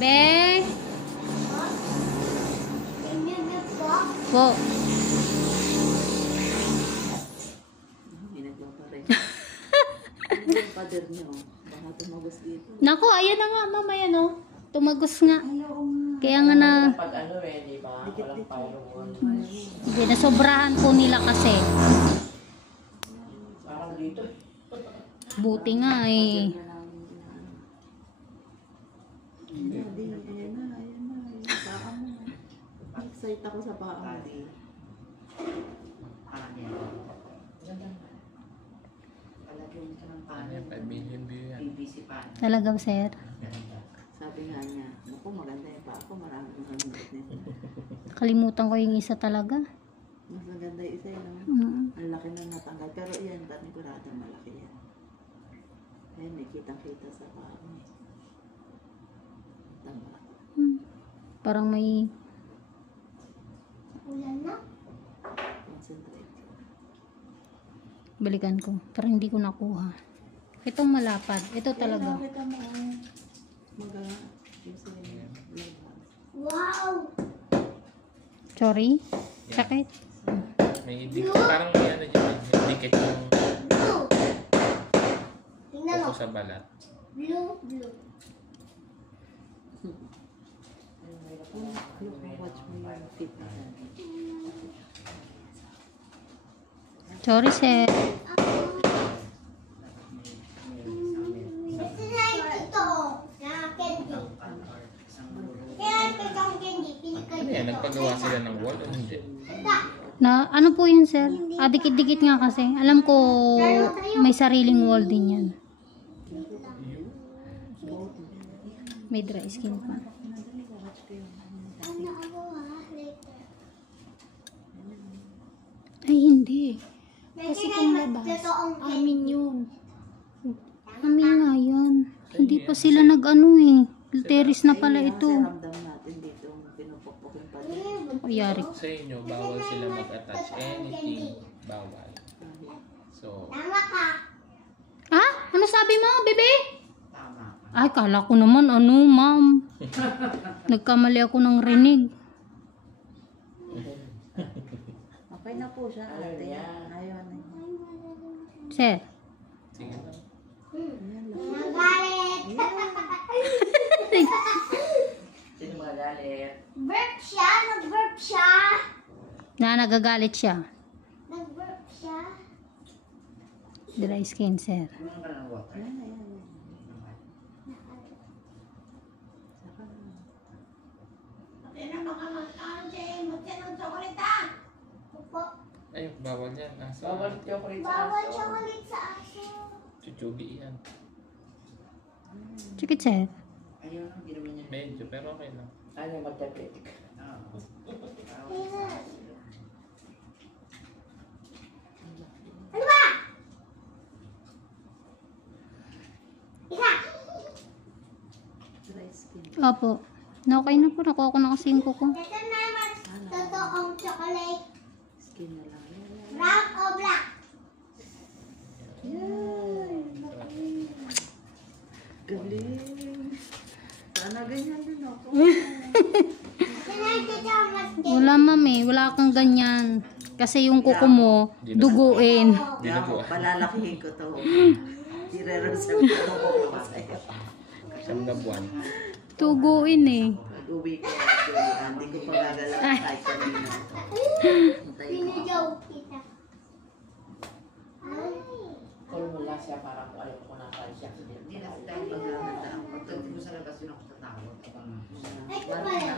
Be? Po. Ginagawa yung pader niyo. Baka tumagos dito. Naku, ayan na nga, mama, yan o. Tumagos nga. Kaya nga na... Pag ano eh, di ba? Walang firewall. Hindi, nasobrahan po nila kasi. Parang dito. Buti nga eh. Ayan na. Paa mo. Excited ako sa paa mo. Palagyan ka ng paa. 5 million view yan. BBC pa. Talaga, sir. Sabi nga niya, naku maganda yung paa ko. Maraming nito. Nakalimutan ko yung isa talaga. Mas maganda yung isa yun. Ang laki na natanggal. Pero yan, panigurado malaki yan. Ayan, may kitang-kita sa paa mo. Tama. Parang may... Concentrate. Balikan ko. Parang hindi ko nakuha. Ito malapad. Ito talaga. Kita mo. Wow! Sorry. Sakit. May dikit. Parang may ano dyan. Dikit yung Blue! Tingnan mo. upo sa balat. Blue, blue. Watch mo yung feet na. Sorry, sir. Ito na ito. Na candy. Kaya ito yung candy. Pinikay Ano yan? Nagpagawa sila ng wall o hindi? Na, ano po yun, sir? Dikit-dikit nga kasi. Alam ko, may sariling wall din yan. May dry skin pa. Ano ako ha? Later. Ay, hindi. Kasi kung labas, Amin yun. Amin nga yan. Hindi pa sila nag-ano eh. Teres na pala ito. Ramdam natin dito yung pinupukpok yung pader. Yari. Sa inyo, bawal sila mag-attach anything. Bawal. So, Tama ka. Ha? Ano sabi mo, bebe? Ay, kala ko naman, ano, ma'am. Nagkamali ako ng rinig. Okay na po siya. Ate. Ayaw na. Sir. sige lang. Nagalit. Sino magagalit? Burp siya. Nag-burp siya. Nagagalit siya. Nag-burp siya. Dry skin, sir. Opo. Ay, bawal yan. Bawal chocolate Bawal chocolate sa aso. Chuchubi yan. Check it, sir. Medyo, pero okay lang. Ano magtapit? Ano ba? Isa. Dry skin. Opo. Okay na po. Nakuha ko na kasi yung kuko. Ito naman. Totoong chocolate. Skin na lang. Brown o black? Galing. Sana ganyan din ako. Ito na ito mas Wala, ma'am eh. Wala kang ganyan. Kasi yung kuko mo, duguin. Ako, palalakihin ko to. Ire-reserve ko ko sa'yo. Isang na buwan. Duguin eh. Pag-uwi ko, hindi ko pa gagalaw kahit kanina. Pinigaw kita. Ay. Kung wala siya, parang kung ayaw ko na siya. Hindi na sila magaganda ang pagdating mo sa labas yun ako tatawag. Ito pala.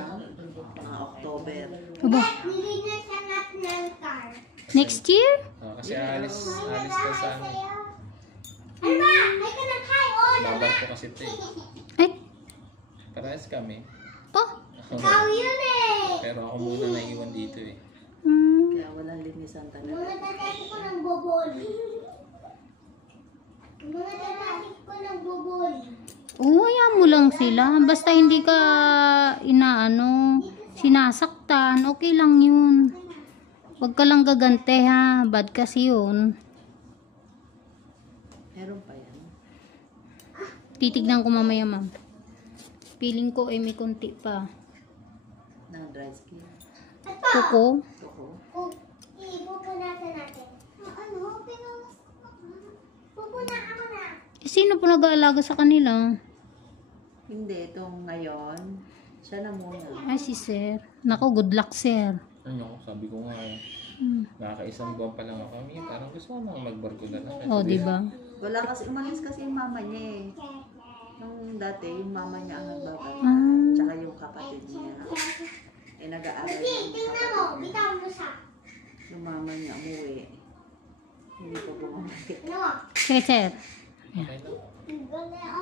Mga October. Aba, Nilinis siya natin ng car. next year? Kasi alis ka sa amin. Ano ba? Ay ka ng hi, oh! Babal ko kasi ito eh. Ay, Parehas kami. oh. Ikaw yun eh! Pero ako muna naiwan dito eh. Kaya walang linisan talaga. Mga tatati ko ng boboli. Mga tatati ko ng boboli. Uya mo lang sila. Basta hindi ka inaano, sinasaktan. Okay lang yun. Huwag ka lang gagante ha. Bad kasi yun. Meron pa yan. Titignan ko mamaya, ma'am. Feeling ko ay may konti pa. Na dry skin. Kuko. Toko. Ipupunasan natin. Ano? Pero, pupuna ako na. Sino po nag-aalaga sa kanila? Hindi, itong ngayon, siya na muna. Ay, si sir. Nako, good luck, sir. Ano, sabi ko nga, nakakaisang buwan pa lang ako. Parang gusto ko mga magbarko na lang. O, di ba? Wala kasi, umalis kasi yung mama niya eh. Nung dati, yung mama niya ang nagbabalik. Ah. Tsaka yung kapatid niya. Eh, nag-aaral yung Tingnan kapatid mo, niya. bitawan mo siya. Yung mama niya umuwi. Hindi pa bumalik. Ano? Sige, sir. Okay lang.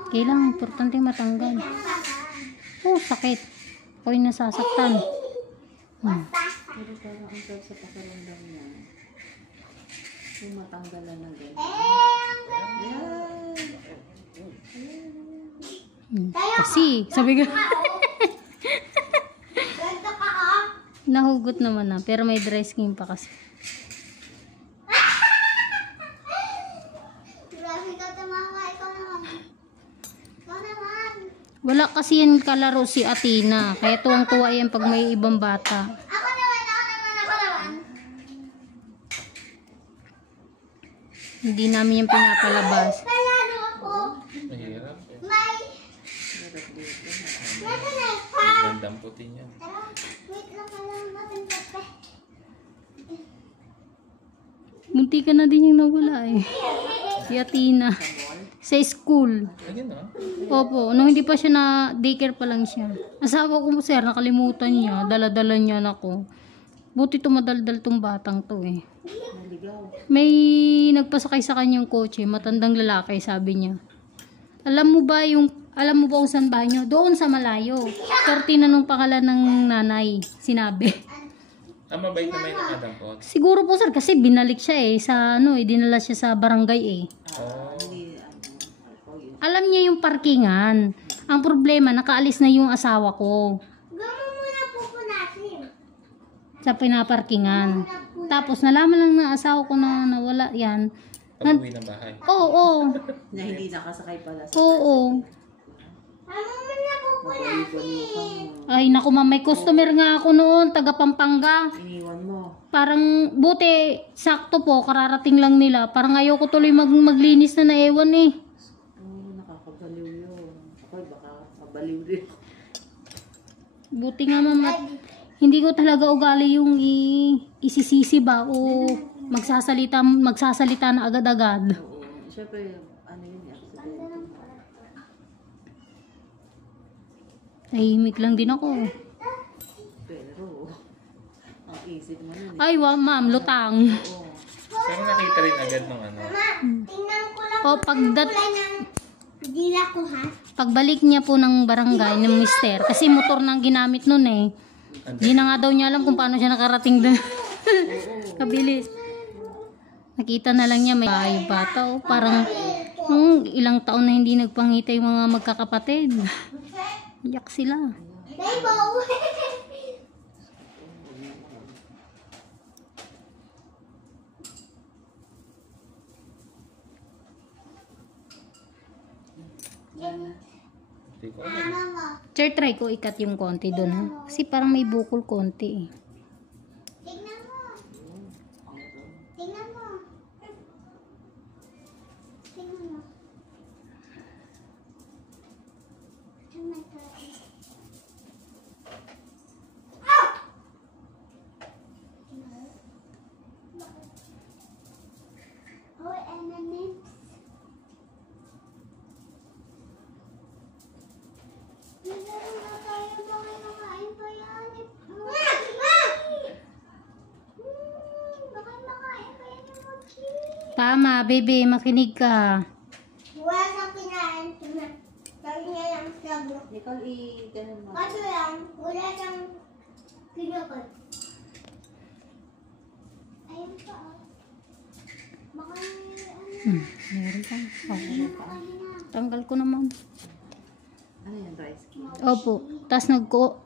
Kailangan, importante matanggal. Oh, sakit. Ako'y nasasaktan. Pero parang ang sarap sa pakiramdam niya. Yung matanggalan ng ganyan. Yan. Kasi, sabi ko, Ganto ka oh. nahugot naman na. Pero may dry skin pa kasi. Grabe ka tumawa. Ikaw naman. Ikaw naman. Wala kasi yan kalaro si Athena. Kaya tuwang-tuwa yan pag may ibang bata. Ako naman. Hindi namin yung pinapalabas. Palalo ako. Mahirap. May, Hirap dito. natin eh. Pa. Gandang puti niya. Tara, wait lang ka lang natin kape. Munti ka na din yung nawala eh. Si Athena. Sa school. Ayun ah. Opo, nung hindi pa siya na daycare pa lang siya. Asawa ko sir, nakalimutan niya. Dala-dala niya ako. Buti tumadaldal tong batang to eh. Naligaw. May nagpasakay sa kanyang kotse, matandang lalaki, sabi niya. Alam mo ba kung saan bahay niyo? Doon sa malayo. 30 na nung pangalan ng nanay, sinabi. Mabait naman yung nakadampot. Siguro po sir, kasi binalik siya eh, dinala siya sa barangay eh. Oh. Hindi, ako yun. Alam niya yung parkingan. Ang problema, nakaalis na yung asawa ko Gamo muna pupunasin. sa pinaparkingan. Tapos nalaman lang ng asawa ko na nawala yan. Pag-uwi ng bahay. Oo, Na hindi nakasakay pala sa oo. Gamo muna pupunasin. baliw-baliw ka mo. Ay naku ma'am, may customer nga ako noon, taga Pampanga. Iniwan mo. Parang buti, sakto po, kararating lang nila. Parang ayoko tuloy maglinis na naewan eh. Oo, nakakabaliw yun. Ako'y baka mabaliw rin. Buti nga ma'am, at hindi ko talaga ugali yung isisisi ba o magsasalita na agad-agad. Oo. Siyempre, ano yun, accident. Tahimik lang din ako. Pero, ang isip mo nun eh. Ay, ma'am, lutang. Oo. Pero nakita rin agad ng ano. Tingnan ko lang O, kulay ng dila ko ha. pagbalik niya po ng barangay ng mister, kasi motor nang ginamit nun eh. Hindi na nga daw niya alam kung paano siya nakarating doon. Kabilis. Nakita na lang niya may yung bata oh. Parang ilang taon na hindi nagpangita yung mga magkakapatid. Iyak sila. Rainbow. Hindi ko alam. Ano mo? Sir, try ko ikat yung konti doon ha. Kasi parang may bukol konti eh. Tingnan mo. Tingnan mo. Tingnan mo. Oh my God. Oh, M&M's. Meron na tayo, bakit makain pa yan? Bakit makain pa yan yung mochi? Tama, baby, makinig ka. Wala siyang kinain. Sabi niya lang sa blog. Ikaw ganun mo. Kaso lang, wala siyang kinakot. Ayun pa. Baka Meron pa. Okay. makain na. Tanggal ko naman. Ano yan, dry skin? Opo. Tapos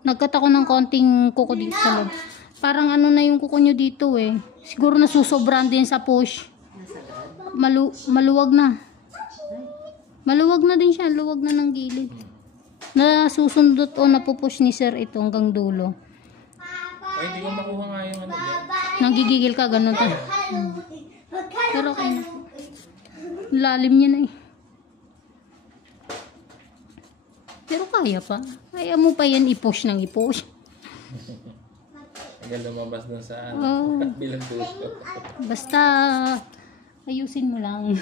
nagkat ako ng konting kuko dito sa loob. Parang ano na yung kuko nyo dito eh. Siguro nasusobran din sa push. Nasagad? Maluwag na. Maluwag na din siya. Luwag na ng gilid. nasusundot o napupush ni sir ito hanggang dulo. Ay, hindi ko makuha nga yung ano dyan. Nagigigil ka, ganun to. Pero okay na. Lalim niya na eh. Pero kaya pa. Kaya mo pa yan i-push ng i-push. Hanggang lumabas dun sa Oh. bilang dulo. Basta ayusin mo lang.